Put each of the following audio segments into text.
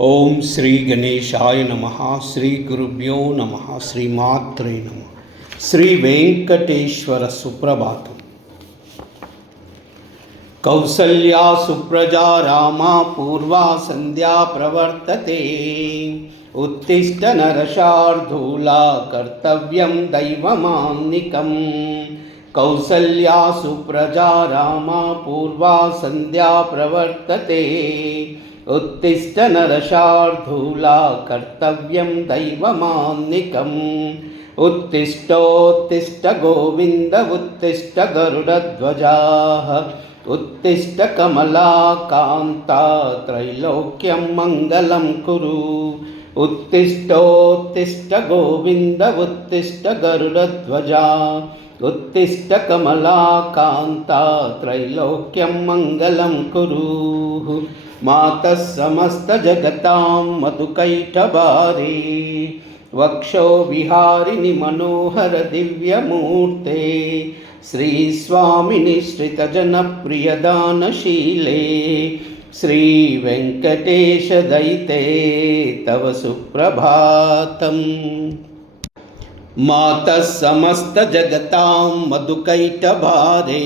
ఓం శ్రీ గణేశాయ నమః. శ్రీ గురుభ్యో నమః. శ్రీమాత్రే నమః. శ్రీ వెంకటేశ్వర సుప్రభాతం. కౌసల్యా సుప్రజా రామా పూర్వా సంధ్యా ప్రవర్తతే. ఉత్తిష్ట నరశార్దూలా కర్తవ్యం దైవమాన్నికం. కౌసల్యా సుప్రజా రామా పూర్వా సంధ్యా ప్రవర్తతే. उत्तिष्ठ नरशार्दूला कर्तव्यं दैवमान्निकम्. उत्तिष्ठोत्तिष्ठ गोविन्द उत्तिष्ठ गरुडध्वजाः. उत्तिष्ठ कमलाकान्ता त्रैलोक्यं मङ्गलं कुरु. उत्तिष्ठोत्तिष्ठ गोविन्द उत्तिष्ठ गरुडध्वजा. उत्तिष्ठ कमलाकान्ता त्रैलोक्यं मङ्गलं कुरु. मातः समस्त जगतां मधुकैटभारे. वक्षो विहारिणि मनोहर दिव्यमूर्ते. श्री स्वामिनि श्रितजनप्रियदानशीले. श्री वेंकटेश दयिते तव सुप्रभातम्. मातः समस्त जगतां मधुकैटभारे.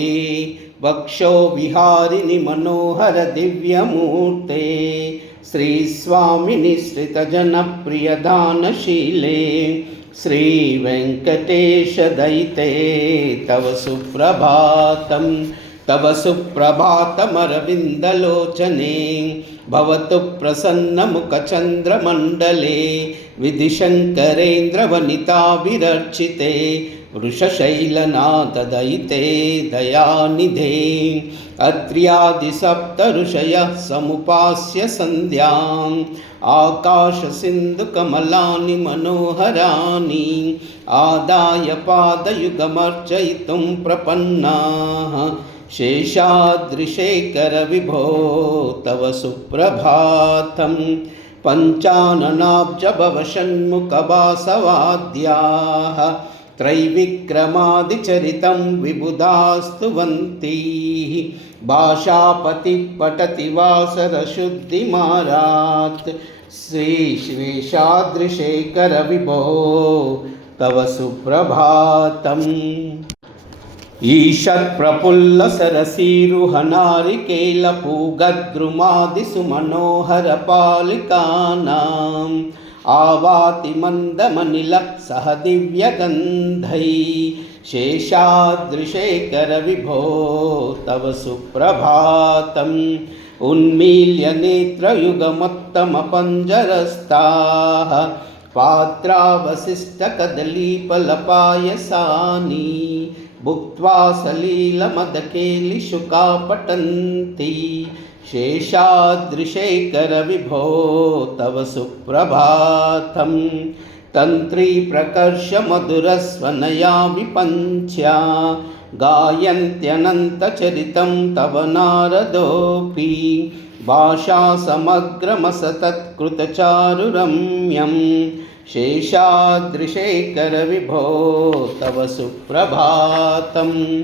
वक्षो विहारिणि मनोहर दिव्यमूर्ते. श्री स्वामिनि श्रितजनप्रियदानशीले. श्री वेंकटेश दयिते तव सुप्रभातम्. तव सुप्रभातमरविन्दलोचने. भवतु प्रसन्नमुखचन्द्रमण्डले. विधिशङ्करेन्द्रवनिताभिरर्चिते. वृषशैलनाथदयिते दयानिधे. अत्र्यादिसप्तऋषयः समुपास्य सन्ध्याम्. आकाशसिन्धुकमलानि मनोहराणि. आदाय पादयुगमर्चयितुं प्रपन्नाः. शेषाद्रिशेखर विभो तव सुप्रभातम्. पञ्चाननाब्जभवषण्मुखवासवाद्याः. त्रैविक्रमादिचरितं विबुधास्तुवन्ति. भाषापतिः पठति वासरशुद्धिमारात्. श्रीशेषाद्रिशेखर विभो तव सुप्रभातम्. ईषत्प्रफुल्लसरसीरुहनारिकेलपूगद्रुमादिसुमनोहरपालिकानाम्. आवाति मन्दमनिलः सह दिव्यगन्धैः. शेषाद्रिशेखर विभो तव सुप्रभातम्. उन्मील्य नेत्रयुगमत्तमपञ्जरस्ताः. पात्रावशिष्टकदलीफलपायसानि. भुक्त्वा सलीलमदकेलिशुका पठन्ति. शेषाद्रिशेखर विभो तव सुप्रभातम्. तन्त्री प्रकर्ष मधुरस्वनया विपञ्च्या. गायन्त्यनन्तचरितं तव नारदोऽपि. भाषा समग्रमसतत्कृतचारुरम्यं. शेषाद्रिशेखर विभो तव सुप्रभातम्.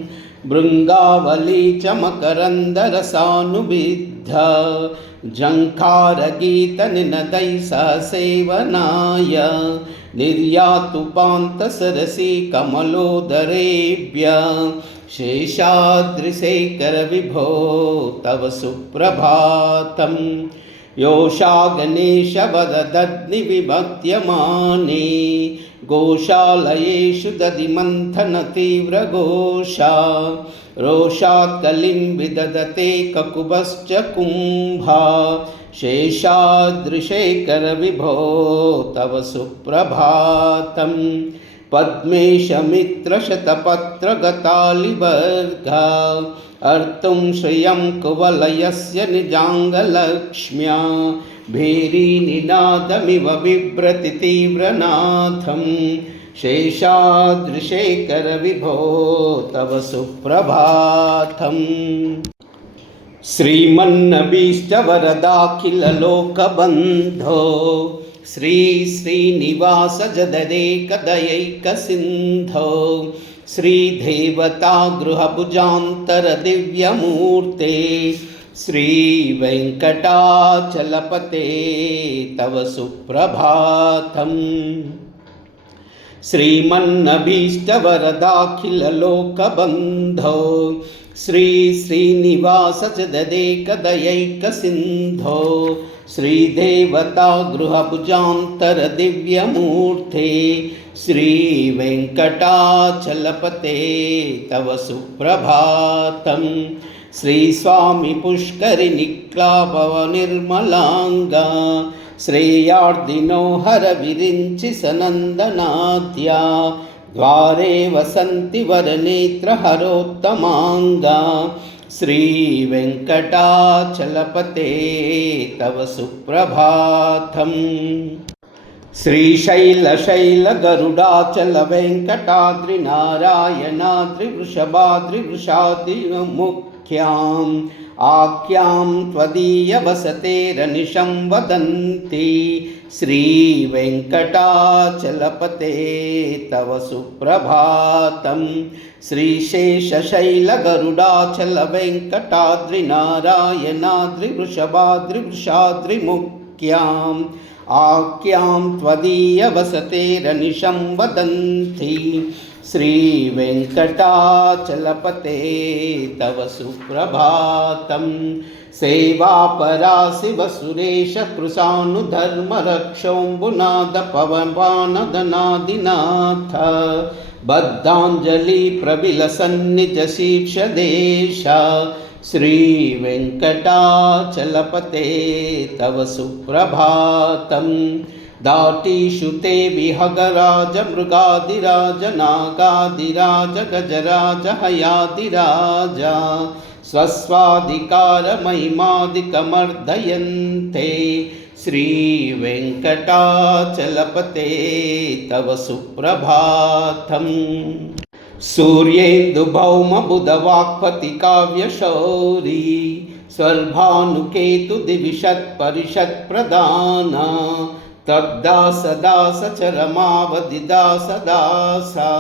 भृङ्गावली च मकरन्दरसानुबिद्धा. झङ्कारगीतनिनदैः सह सेवनाय. निर्यातुपान्तसरसि कमलोदरेभ्य. शेषाद्रिशेखर विभो तव सुप्रभातम्. योषा गणेशवददग्निविभक्त्यमाने. गोशालयेषु दधिमन्थनतीव्रघोषा. रोषात् कलिं विदधते ककुभश्च कुम्भा. शेषाद्रिशेखर विभो तव सुप्रभातम्. पद्मेशमित्रशतपत्रगतालिवर्गा. अर्तुं श्रियं कुवलयस्य निजाङ्गलक्ष्म्या. भेरीनिनादमिव बिभ्रति तीव्रनाथम्. शेषाद्रिशेखर विभो तव सुप्रभातम्. श्रीमन्नभीष्टवरदाखिललोकबन्धो. श्री श्रीनिवास जदरेकदयैकसिन्धो. श्रीदेवता गृहभुजान्तर दिव्यमूर्ते. श्रीवेङ्कटाचलपते तव सुप्रभातम्। श्रीमन्नभीष्टवरदाखिललोकबन्धो श्री श्रीनिवास चददेकदयैकसिन्धो श्रीदेवता गृहभुजान्तरदिव्यमूर्ते श्रीवेङ्कटाचलपते तव सुप्रभातम्। श्रीस्वामी पुष्करिणिक्लाभवनिर्मलाङ्गा श्रेयार्दिनो हरविरिञ्चि सनन्दनाद्या द्वारे वसन्ति वरनेत्रहरोत्तमाङ्गा श्रीवेङ्कटाचलपते तव सुप्रभातम्। श्रीशैलशैलगरुडाचलवेङ्कटाद्रिनारायणाद्रिवृषभाद्रिवृषादिमुख्याम् आख्यां त्वदीयवसतेरनिशं वदन्ति श्रीवेङ्कटाचलपते तव सुप्रभातम्। श्रीशेषशैलगरुडाचलवेङ्कटाद्रिनारायणाद्रिवृषभाद्रिवृषाद्रिमुख्याम् आख्यां त्वदीयवसतेरनिशं वदन्ति श्रीवेङ्कटाचलपते तव सुप्रभातम्। सेवापरा शिवसुरेश कृशानुधर्मरक्षोऽम्बुनादपवनदनादिनाथ बद्धाञ्जलिप्रविलसन्निजशीर्षदेश श्रीवेङ्कटाचलपते तव सुप्रभातम्। दाटीषु ते विहगराज मृगादिराज नागादिराज गजराज हयादिराज स्वस्वाधिकारमहिमादिकमर्दयन्ते श्रीवेङ्कटाचलपते तव सुप्रभातम्। सूर्येन्दुभौमबुधवाक्पतिकाव्यशौरी स्वर्भानुकेतुदिविषत्परिषत्प्रदाना तद्दासदासचरमावधिदासदासा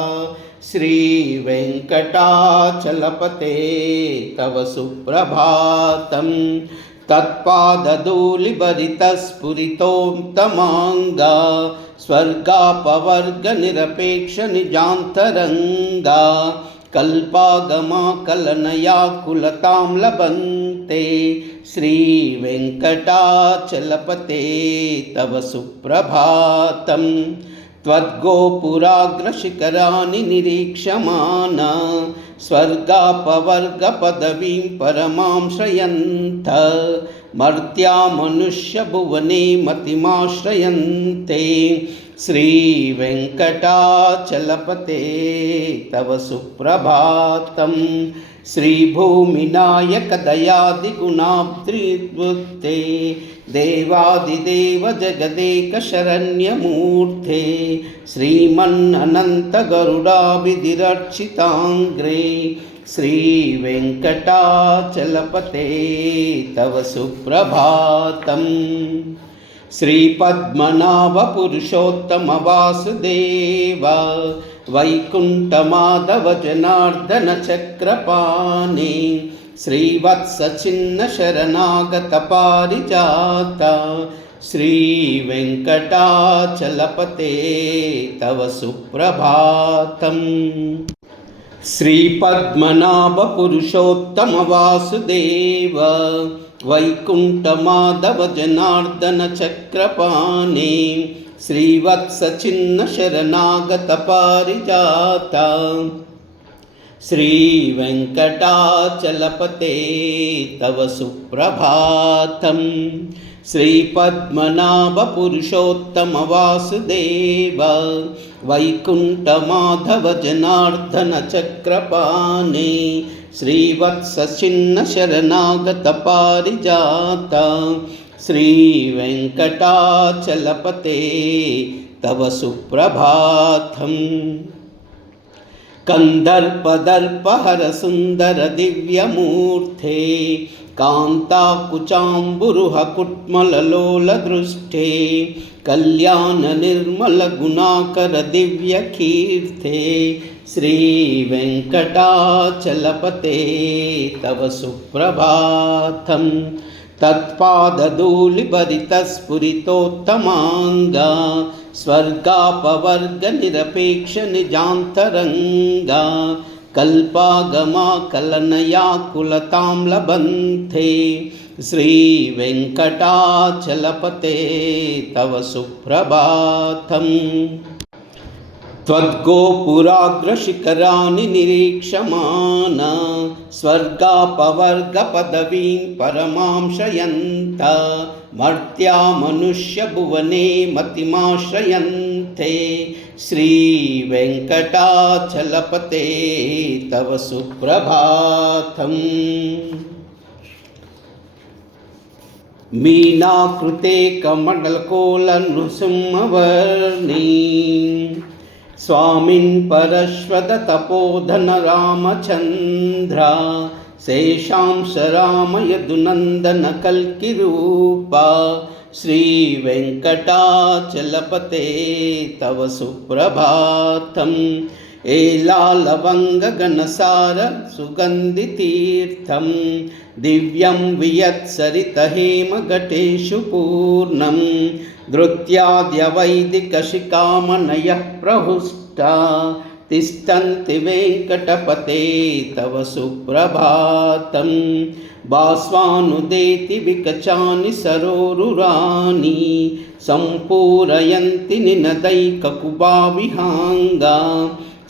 श्रीवेङ्कटाचलपते तव सुप्रभातम्। तत्पादधूलिभरितस्फुरितोत्तमाङ्गा स्वर्गापवर्गनिरपेक्षनिजान्तरङ्गा कल्पागमाकलनयाकुलतां लभन्ते श्रीवेङ्कटाचलपते तव सुप्रभातम्। त्वद्गोपुराग्रशिखराणि निरीक्षमाना स्वर्गापवर्गपदवीं परमां श्रयन्त मर्त्या मनुष्यभुवने मतिमाश्रयन्ते श्रीवेङ्कटाचलपते तव सुप्रभातम्। श्रीभूमिनायकदयादिगुणाब्धिवृत्ते देवादिदेव जगदेकशरण्यमूर्ते श्रीमन्नन्तगरुडाभिधिरर्चिताङ्ग्रे श्रीवेङ्कटाचलपते तव सुप्रभातम्। श्रीपद्मनाभपुरुषोत्तमवासुदेव वैकुण्ठमाधव जनार्दन चक्रपाणि श्रीवत्सचिन्नशरणागतपारिजात श्रीवेङ्कटाचलपते तव सुप्रभातम्। श्रीपद्मनाभपुरुषोत्तमवासुदेव वैकुण्ठमाधव जनार्दन चक्रपाणि श्रीवत्सचिन्नशरणागतपारिजात श्रीवेङ्कटाचलपते तव सुप्रभातम्। श्रीपद्मनाभपुरुषोत्तमवासुदेव वैकुण्ठमाधव जनार्दन चक्रपाणि श्रीवत्सचिन्नशरणागतपारिजात श्रीवेङ्कटाचलपते तव सुप्रभातम्। కందర్పదర్పహర సుందర దివ్యమూర్తే కాంతాకుచాంబురుహ కుట్మలలోల దృష్టే కళ్యాణ నిర్మల గుణాకర దివ్య కీర్తే శ్రీ వెంకటాచలపతే తవ సుప్రభాతం తత్పాదధూళిభరితస్ఫురితోత్తమాంగా స్వర్గాపవర్గ నిరపేక్ష నిజాంతరంగా కల్పాగమా కలనయా కులతాం లబంతే శ్రీ వెంకటాచలపతే తవ సుప్రభాతం त्वद्गोपुराग्रशिखराणि निरीक्षमाण स्वर्गापवर्गपदवीं परमां शयन्त मर्त्या मनुष्यभुवने मतिमाश्रयन्ते श्रीवेङ्कटाचलपते तव सुप्रभातम् मीनाकृते कमलकोलनृसिंहवर्णी स्वामिन् परश्वत तपोधन रामचन्द्र शेषांश राम यदुनन्दन कल्किरूपा श्रीवेङ्कटाचलपते तव सुप्रभातम् एलालवङ्गगणसार सुगन्धितीर्थं दिव्यं वियत्सरितहेमघटेषु पूर्णं धृत्याद्यवैदिकशिखामणयः प्रहुष्टा तिष्ठन्ति वेङ्कटपते तव सुप्रभातं बाष्पानुदेति विकचानि सरोरुराणि सम्पूरयन्ति निनदैककुबाविहाङ्गा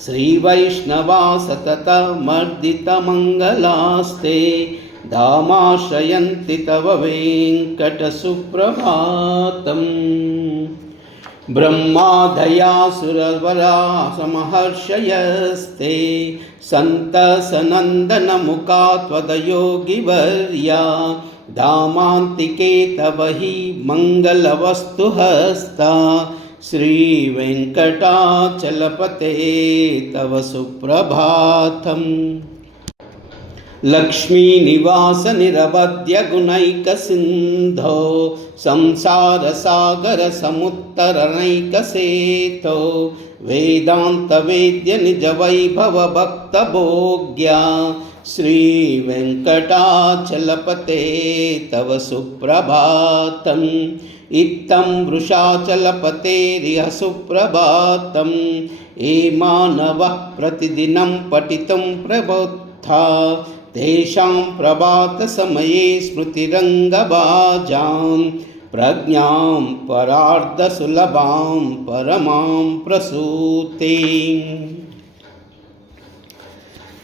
श्रीवैष्णवा सततमर्दितमङ्गलास्ते धामाश्रयन्ति तव वेङ्कटसुप्रभातम् ब्रह्मादयासुरवरा समहर्षयस्ते सन्तसनन्दनमुखा त्वदयोगिवर्या धामान्तिके तव हि मङ्गलवस्तुहस्ता श्रीवेङ्कटाचलपते तव सुप्रभातम् लक्ष्मीनिवास निरवध्य गुणैकसिन्धो संसारसागर समुत्तरणैकसेतो वेदान्तवेद्य निजवैभव भक्तभोग्या श्रीवेङ्कटाचलपते तव सुप्रभातम् इत्थं वृषाचलपतेरिह सुप्रभातम् ये मानवः प्रतिदिनं पठितुं प्रबुद्धा तेषां प्रभातसमये स्मृतिरङ्गभाजां प्रज्ञां परार्धसुलभां परमां प्रसूते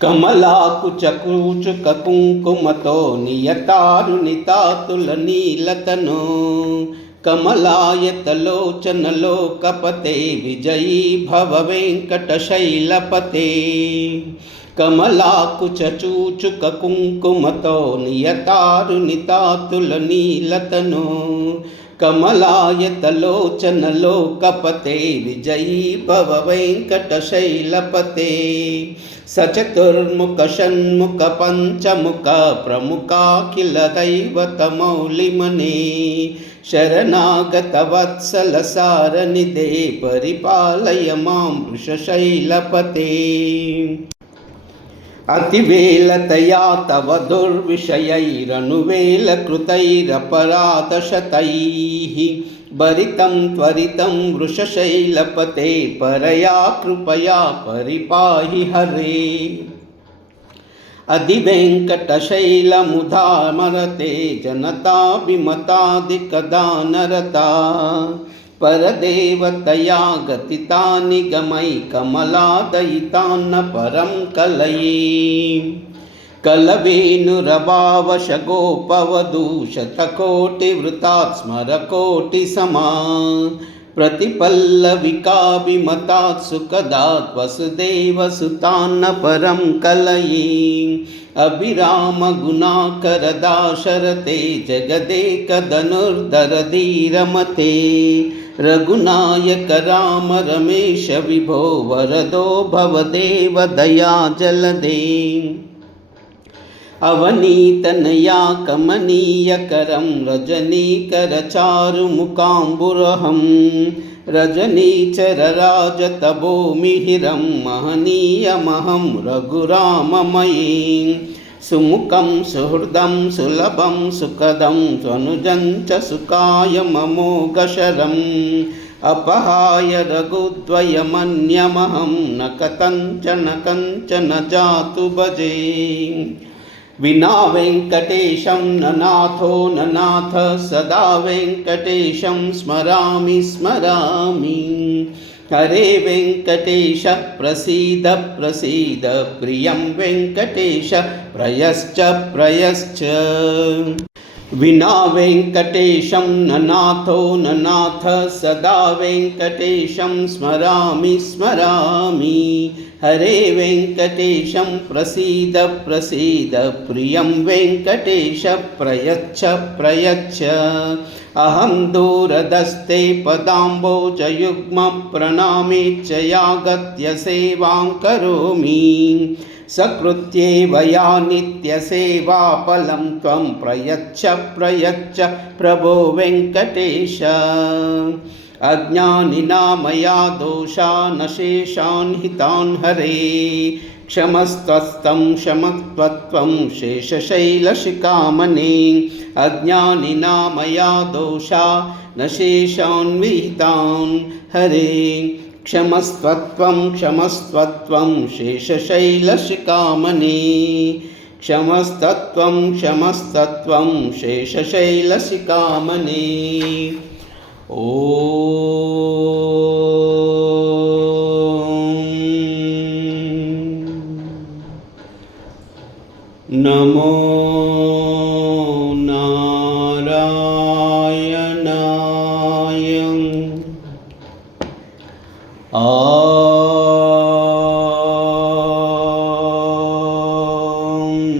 कमलाकुचकुचुककुङ्कुमतो नियतारुणितातुलनीलतनो कमलायतलोचनलोकपते विजयी भव वेङ्कटशैलपते कमलाकुचूचुककुङ्कुमतो नियतारुणितातुलनीलतनो कमलायतलोचनलोकपते विजयी भव वेङ्कटशैलपते सचतुर्मुख षण्मुख पञ्चमुख प्रमुखाखिल दैवतमौलिमने शरणागतवत्सल सारनिधे परिपालय मां वृषशैलपते अतिवेलतया तव दुर्विषयैरनुवेलकृतैरपराधशतैः भरितं त्वरितं वृषशैलपते परया कृपया परिपाहि हरे अधिवेङ्कटशैलमुधामरते जनताभिमतादिकदानरता परदेवतया गतिता निगमै कमलादयितान्न परं कलये कलवेणुरभावशगोपवधूशतकोटिवृतात् स्मरकोटिसमा प्रतिपल्लविकाभिमतात् सुखदात् वसुदेवसुतान्न परं कलये अभिराम गुणाकर दाशरथे जगदेकधनुर्धरधीरमते रघुनायक राम रमेश विभो वरदो भवदेव दया जलदे अवनीतनया कमनीयकरं रजनीकर चारुमुकाम्बुरहं रजनीचरराजतभो मिहिरं महनीयमहं रघुराममयी सुमुखं सुहृदं सुलभं सुखदं स्वनुजं च सुखाय ममोघशरम् अपहाय रघुद्वयमन्यमहं न कथञ्चन जातु भजे विना वेङ्कटेशं न नाथो न नाथ सदा वेङ्कटेशं स्मरामि स्मरामि हरे वेङ्कटेश प्रसीद प्रसीद प्रियं वेङ्कटेश प्रयश्च प्रयश्च विना वेङ्कटेशं न नाथो न नाथ सदा वेङ्कटेशं स्मरामि स्मरामि हरे वेङ्कटेशं प्रसीद प्रसीद प्रियं वेङ्कटेश प्रयच्छ प्रयच्छ अहं दूरदस्ते पदाम्बोजयुग्मं प्रणामे च यागत्य सेवां करोमि सकृत्येव या नित्यसेवाफलं त्वं प्रयच्छ प्रयच्छ प्रभो वेङ्कटेश अज्ञानिना मया दोषान् शेषान् हितान् हरे क्षमस्त्वं क्षमत्वं शेषशैलशिखामणे अज्ञानिना मया दोषान् शेषान् विहितान् हरे क्षमस्त्वं क्षमस्त्वं शेषशैलशिखामणे क्षमस्तत्वं क्षमस्तत्वं शेषशैलशिखामणे ॐ नमो नारायणाय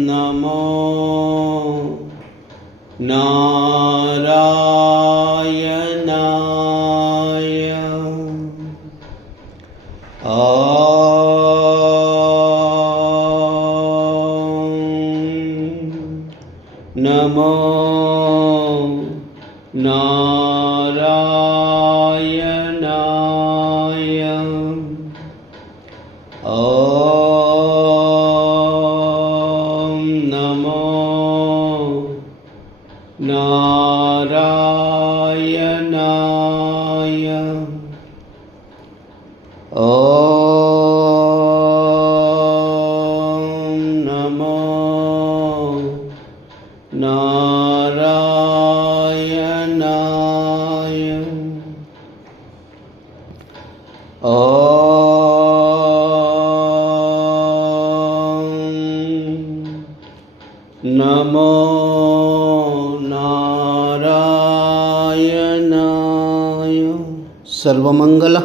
नमो नारायणाय नमो नारायणाय नमो नारायणाय नमो नारायणाय नमो नारायणाय सर्वमंगल।